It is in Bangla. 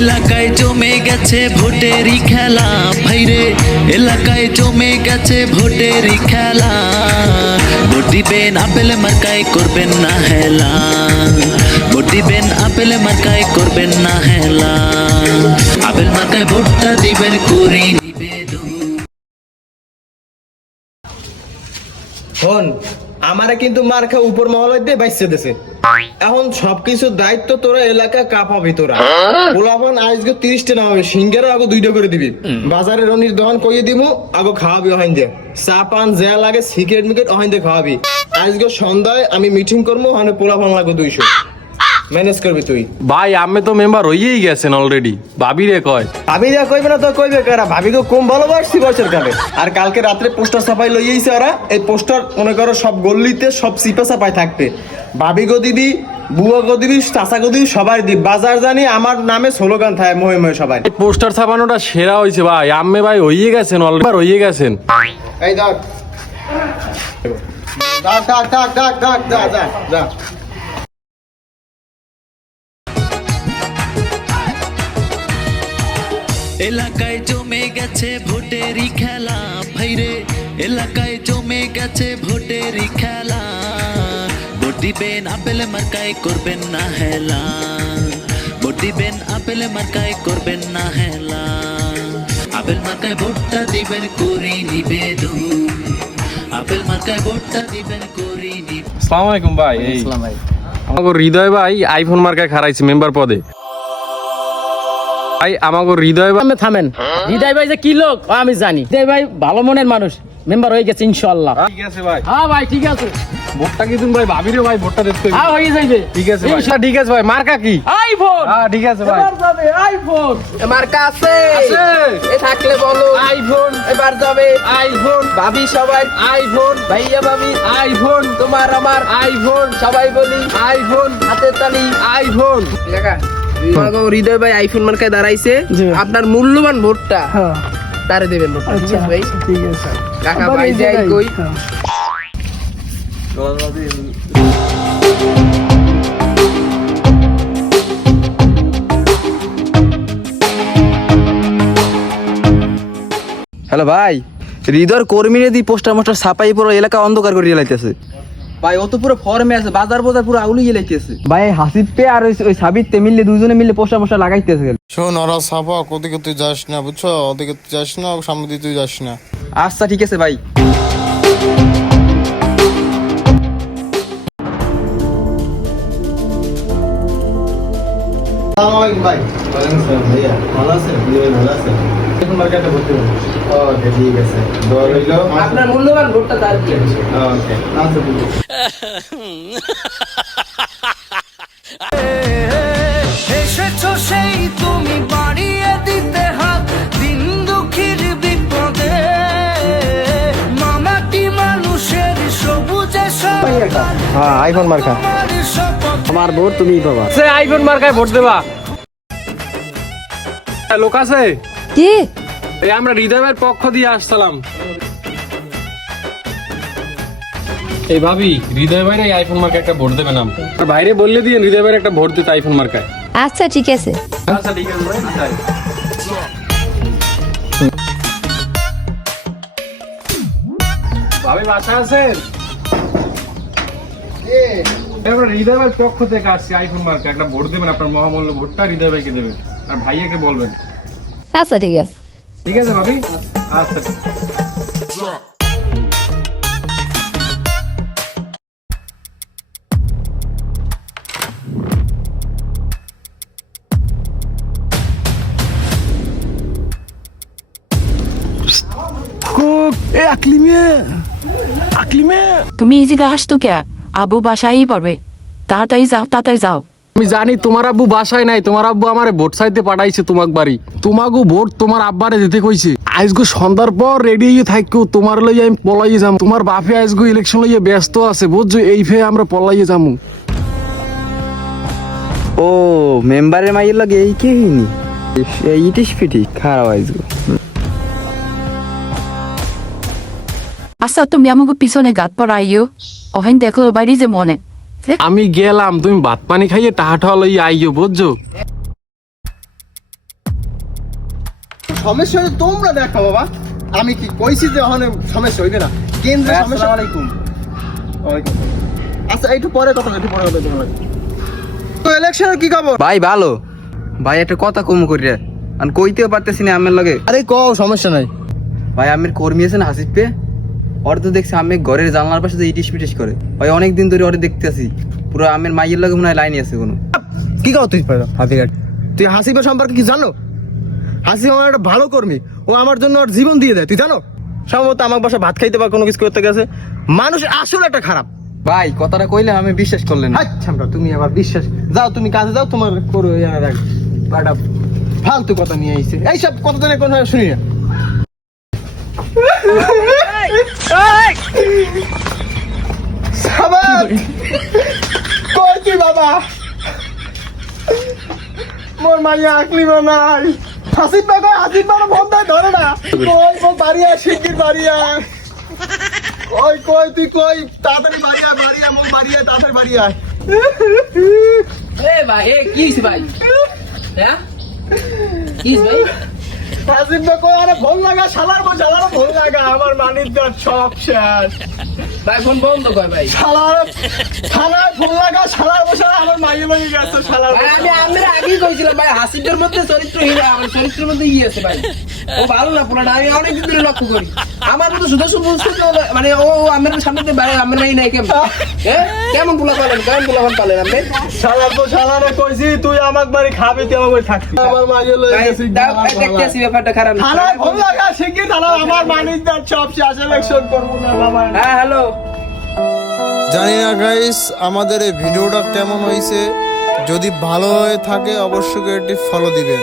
এলাকায় জমে গেছে ভোটেরই খেলা। ভাইরে এলাকায় জমে গেছে ভোটেরই খেলা। ভোট দিবেন আপেল মার্কায় করবেন না হেলা। ভোট দিবেন আপেল মার্কায় করবেন না হেলা। আপেল মার্কায় ভোটটা দিবেন করি নিবেদন। আমারে কিন্তু মার্কা উপর মহলয় দিয়ে বাইসে দেশে এখন সবকিছু দায়িত্ব তোরা এলাকা কাঁপাবি তোরা গোলাপন আজকে তিরিশটা নামাবে সিঙ্গারও আগে দুইটা করে দিবি। বাজারে রনির দহন কইয়ে দিব আগে খাওয়াবি ওহাইন দিয়ে চা পান যা লাগে সিগারেট মিকেট ওহাইন দিয়ে খাওয়াবি। আজকে সন্ধ্যায় আমি মিটিং করব ওখানে পোলাপান লাগবে দুইশো। ম্যানেজ করবি তুই। ভাই আমি তো মেম্বার হইয়েই গেছেন অলরেডি ভাবি রে কয়। ভাবি যা কইবে না তো কইবে কারা? ভাবি তো কম ভালোবাসছি বছর কালে আর কালকে রাত্রে পোস্টার ছাপাই লইয়েছে ওরা। এই পোস্টার মনে করো সব গল্লিতে সব সিপা ছাপাই থাকবে। ভাবি গো দিবি বুয়া গো দিবি চাচা গো দিবি সবাই দিবি। বাজার জানি আমার নামে স্লোগান থাকে মহে মহে সবাই। এই পোস্টার ছাপানোটা সেরা হয়েছে ভাই। আম্মে ভাই হইয়ে গেছেন অলরেডি হইয়ে গেছেন। এই ডাক ডাক ডাক ডাক ডাক ডাক যা। এলাকায় জমে গেছে ভোটেরই খেলা ভাইরে এলাকায় জমে গেছে ভোটেরই খেলা। ভোট দিবেন আপেল মার্কায় করবেন না হেলা। ভোট দিবেন আপেল মার্কায় করবেন না হেলা। আপেল মার্কায় ভোটটা দিবেন করি নিবেদন। আপেল মার্কায় ভোটটা দিবেন করি নিবেদন। আসসালামু আলাইকুম ভাই এই আমাকে হৃদয় ভাই আইফোন মার্কায় খারাইছে মেম্বার পদে। ভাই আমাকে হৃদয় ভাই থামেন। হৃদয় ভাই যে কি লোক? আমি জানি। হৃদয় ভাই ভালো মনের মানুষ। মেম্বার হয়ে গেছে ইনশাল্লাহ ঠিক আছে ভাই। হ্যাঁ ভাই ঠিক আছে। ভোটটা কিন্তু ভাই ভাবি রে ভাই? ভোটটা দেখতে হ্যাঁ হয়ে যাইবে। ঠিক আছে ভাই। ঠিক আছে ভাই। মার্কা কি? আইফোন। হ্যাঁ ঠিক আছে ভাই। এবার যাবে আইফোন। আমার কাছে আছে। এ থাকলে বলো। আইফোন। এবার যাবে। আইফোন। ভাবি সবাই। আইফোন। ভাইয়া ভাবি। আইফোন। তোমার আমার। আইফোন। সবাই বলি। আইফোন। হাতের তালি। আইফোন। তোমাকে হৃদয় ভাই আইফোন মার্কায় দাঁড়াইছে। আপনার মূল্যবান ভোটটা তারে দেবেন ভোটটা ঠিক আছে ভাই? ঠিক আছে। কাকা ভাই যাই কই। হ্যালো ভাই হৃদয়ের কর্মীরা দি পোস্টার মোস্টার ছাপাই পুরো এলাকা অন্ধকার করে লাইতেছে ভাই ও তো পুরো ফর্মে আছে বাজার বাজার পুরো আগুলিয়ে লাইতেছে ভাই হাসিব পে আর ওই ওই সাবিতে মিললে দুজনে মিললে পোষা পোষা লাগাইতেছে। শোন ওরা সাপক ওদিকে তুই যাস না বুঝছ? ওদিকে তুই যাস না সামনে দিয়ে তুই যাস না। আচ্ছা ঠিক আছে ভাই। আসসালামু ভাই। ভাইয়া ভালো আছেন? ভালো আছেন। এখন মার্কেটে ভর্তি ওকে ঠিক আছে। দোয়া রইল। আপনার মূল্যবান ভোটটা তার কি ওকে। আচ্ছা এসেছ সেই তুমি বাড়িয়ে দিতে হাত দিন দুঃখীর বিপদে। মামাটি মানুষের সবুজে সবার হ্যাঁ আইফোন মার্কা। আমার ভোট তুমিই পাবা। সে আইফোন মার্কায় ভোট দেবা। হ্যাঁ, লোক আছে? কি? এই আমরা হৃদয় ভাইয়ের পক্ষ দিয়ে আসছিলাম। এই ভাবি হৃদয় ভাইয়ের এই আইফোন মার্কায় একটা ভোট দেবেন আম আর বাইরে বললে দিয়ে হৃদয় ভাইয়ের একটা ভোট দিতে আইফোন মার্কায়। আচ্ছা ঠিক আছে। আচ্ছা ঠিক আছে ভাই ভাবি বাসা আছেন? আমরা হৃদয় পক্ষ থেকে আসছি আইফোন মার্কা একটা ভোট দেবেন আপনার মহামূল্য ভোটটা হৃদয় ভাইকে দেবেন। আর ভাইয়াকে বলবেন। আচ্ছা ঠিক আছে। ঠিক আছে ভাবি? আচ্ছা। তুমি এদিকে আসতো কে? আবু বাসায় পড়বে। তাড়াতাড়ি যাও তাড়াতাড়ি যাও। আমি জানি তোমার আব্বু বাসায় নাই তোমার আব্বু আমারে ভোট চাইতে পাঠাইছে তোমাক বাড়ি। তোমাকে ভোট তোমার আব্বারে দিতে কইছে। আজগো সন্ধ্যার পর রেডি হয়ে থাকো তোমার লইয়া আমি পলাই যাম। তোমার বাপে আজগো ইলেকশন লইয়া ব্যস্ত আছে বুঝছ? এই ফে আমরা পলাইয়ে যামু। ও মেম্বারের মাইয়ের লাগে এই কে হইনি? এই ইটিস পিটি খারাপ আইসগো আচ্ছা তুমি আমাকে পিছনে গাত পড়াইও ওখান দেখল বাড়ি যে মনে। আমি গেলাম তুমি ভাত পানি খাইয়ে টাহা টাহা লইয়া আইও বুঝছ? সমস্যা তোমরা দেখো বাবা। আমি কি কইছি যে ওখানে সমস্যা হইবে না? কেন্দ্রে সমস্যা আলাইকুম আচ্ছা একটু পরে কথা একটু পরে কথা। তো ইলেকশনের কি খবর? ভাই ভালো। ভাই একটা কথা কম করি রে আর কইতেও পারতেছি না আমের লগে। আরে কও সমস্যা নাই। ভাই আমের কর্মী আছে না হাসিফ পে। ওর তো দেখছি আমি ঘরের জানলার পাশে ইটিস পিটিস করে। ভাই অনেক দিন ধরে ওরে দেখতে আসি পুরো আমের মাইয়ের লগে মনে হয় লাইনে আছে কোনো। কি কও তুই হাসিঘাট। তুই হাসিবা সম্পর্কে কি জানো? হাসিব আমার একটা ভালো কর্মী। ও আমার জন্য ওর জীবন দিয়ে দেয় তুই জানো? সম্ভবত আমার বাসা ভাত খাইতে বা কোনো কিছু করতে গেছে। মানুষ আসলে একটা খারাপ। ভাই কথাটা কইলে আমি বিশ্বাস করলেন না। আচ্ছা তুমি আবার বিশ্বাস যাও তুমি কাজে যাও তোমার করো ফালতু কথা নিয়ে আইছে। এইসব কথা কোনো শুনি না। কই বাবা? মোর মাইয়া আকলি নাই হাসিব বা কই হাসিব বা বন্ধ ধরে না। কই মোর বাড়ি আয় শিগগির বাড়ি আয়। কই কই তুই কই? তাড়াতাড়ি বাড়ি আয় বাড়ি আয় মোর বাড়ি আয় তাড়াতাড়ি বাড়ি আয়। এ ভাই এ কি হইছে ভাই? হ্যাঁ? কি হইছে ভাই? হাসিব বা কই আরে ফোন লাগা শালার মো শালার ফোন লাগা আমার মানির দার সব শেষ। ভাই ফোন বন্ধ কর ভাই। শালার শালার ফোন লাগা শালার মো শালা আমার মাইয়ে লাগি গেছে শালার ভাই আমি আমরা আগেই কইছিলাম ভাই হাসিবের মধ্যে ইয়ে আমার চরিত্রের মধ্যে ই আছে ভাই। ও ভালো না পুরোটা আমি অনেক দিন ধরে লক্ষ্য করি। আমার মতো শুধু শুধু মানে ও আমার সামনে দিয়ে বাইরে আমার নাই নাই কেমন? কেমন পোলা পালেন? কেমন পোলা পালেন আপনি? শালার তো শালারে কইছি তুই আমার বাড়ি খাবি তুই আমার বাড়ি থাকবি? আমার লাগি ভাই, গেছে দেখতে আসি ব্যাপারটা খারাপ না। শালার ফোন লাগা শিগগির শালা আমার মানির দার সব শেষ ইলেকশন করব না বাবা। হ্যাঁ হ্যালো। জানি না গাইস আমাদের এই ভিডিওটা কেমন হয়েছে। যদি ভালো হয়ে থাকে অবশ্যই এটি ফলো দিবেন।